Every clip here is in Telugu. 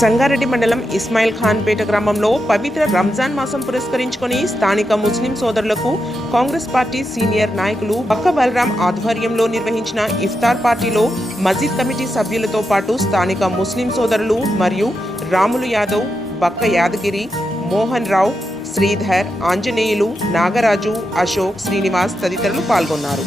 సంగారెడ్డి మండలం ఇస్మాయిల్ ఖాన్ పేట గ్రామంలో పవిత్ర రంజాన్ మాసం పురస్కరించుకొని స్థానిక ముస్లిం సోదరులకు కాంగ్రెస్ పార్టీ సీనియర్ నాయకులు బక్క బలరాం ఆధ్వర్యంలో నిర్వహించిన ఇఫ్తార్ పార్టీలో మస్జిద్ కమిటీ సభ్యులతో పాటు స్థానిక ముస్లిం సోదరులు మరియు రాములు యాదవ్, బక్క యాదగిరి, మోహన్ రావు, శ్రీధర్, ఆంజనేయులు, నాగరాజు, అశోక్, శ్రీనివాస్ తదితరులు పాల్గొన్నారు.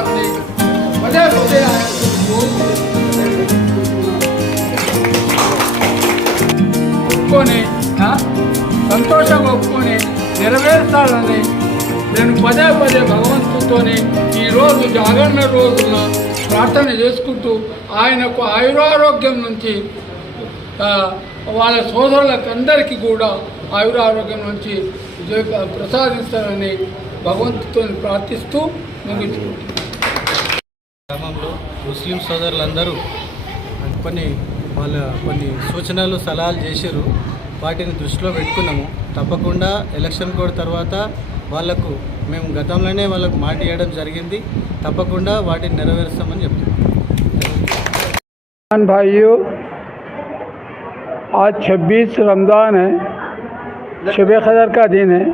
నెరవేర్చాలని పదే పదే ఒప్పుకొని సంతోషంగా ఒప్పుకొని నెరవేర్చాలని నేను పదే పదే భగవంతుడితోని ఈరోజు జాగరణ రోజున ప్రార్థన చేసుకుంటూ ఆయనకు ఆయురారోగ్యం నుంచి వాళ్ళ సోదరులకు అందరికీ కూడా ఆయురారోగ్యం నుంచి ప్రసాదిస్తారని భగవంతుడితో ప్రార్థిస్తూ ముగించుకుంటున్నాను. గ్రామంలో ముస్లిం సోదరులందరూ కొన్ని సూచనలు సలహాలు చేశారు. వాటిని దృష్టిలో పెట్టుకున్నాము. తప్పకుండా ఎలక్షన్ కోడ్ తర్వాత వాళ్లకు మేము గతంలోనే వాళ్ళకు మాట ఇవ్వడం జరిగింది. తప్పకుండా వాటిని నెరవేరుస్తామని చెప్తున్నాం. भाइयों, आज 26 रमज़ान है, शब क़दर का दिन है,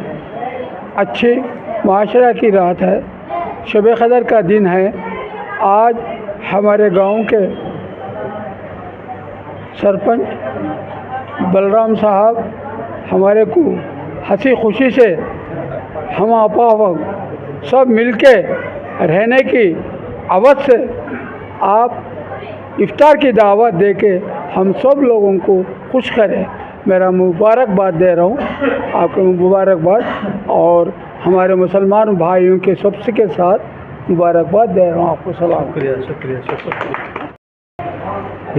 अच्छी माशरा की रात है, शब क़दर का दिन है। आज हमारे गांव के सरपंच बलराम साहब हमारे को हंसी खुशी से हम आपा सब मिलके रहने की अवध से आप इफ्तार की दावत देके हम सब लोगों को खुश करें। मेरा मुबारकबाद दे रहा हूँ, आपको मुबारकबाद, और हमारे मुसलमान भाइयों के सबसे के साथ मुबारकबाद दे रहा हूँ। आपको सलाम। शुक्रिया।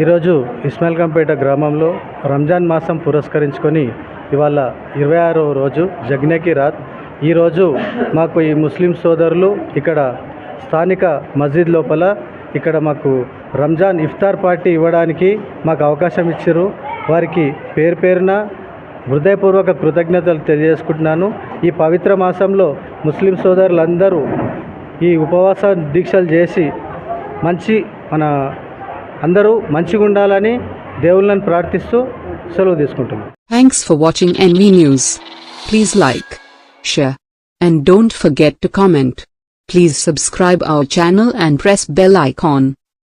ఈరోజు ఇస్మాయిల్ఖాన్పేట గ్రామంలో రంజాన్ మాసం పురస్కరించుకొని ఇవాళ 26వ రోజు జగ్నేకి రాత్. ఈరోజు మాకు ఈ ముస్లిం సోదరులు ఇక్కడ స్థానిక మస్జిద్ లోపల ఇక్కడ మాకు రంజాన్ ఇఫ్తార్ పార్టీ ఇవ్వడానికి మాకు అవకాశం ఇచ్చారు. వారికి పేరు పేరున హృదయపూర్వక కృతజ్ఞతలు తెలియజేసుకుంటున్నాను. ఈ పవిత్ర మాసంలో ముస్లిం సోదరులందరూ ఈ ఉపవాస దీక్షలు చేసి అందరూ మంచిగా ఉండాలని దేవుళ్ళని ప్రార్థిస్తూ సెలవు తీసుకుంటున్నాను. Thanks for watching NV News. Please like, share, and don't forget to comment. Please subscribe our channel and press bell icon.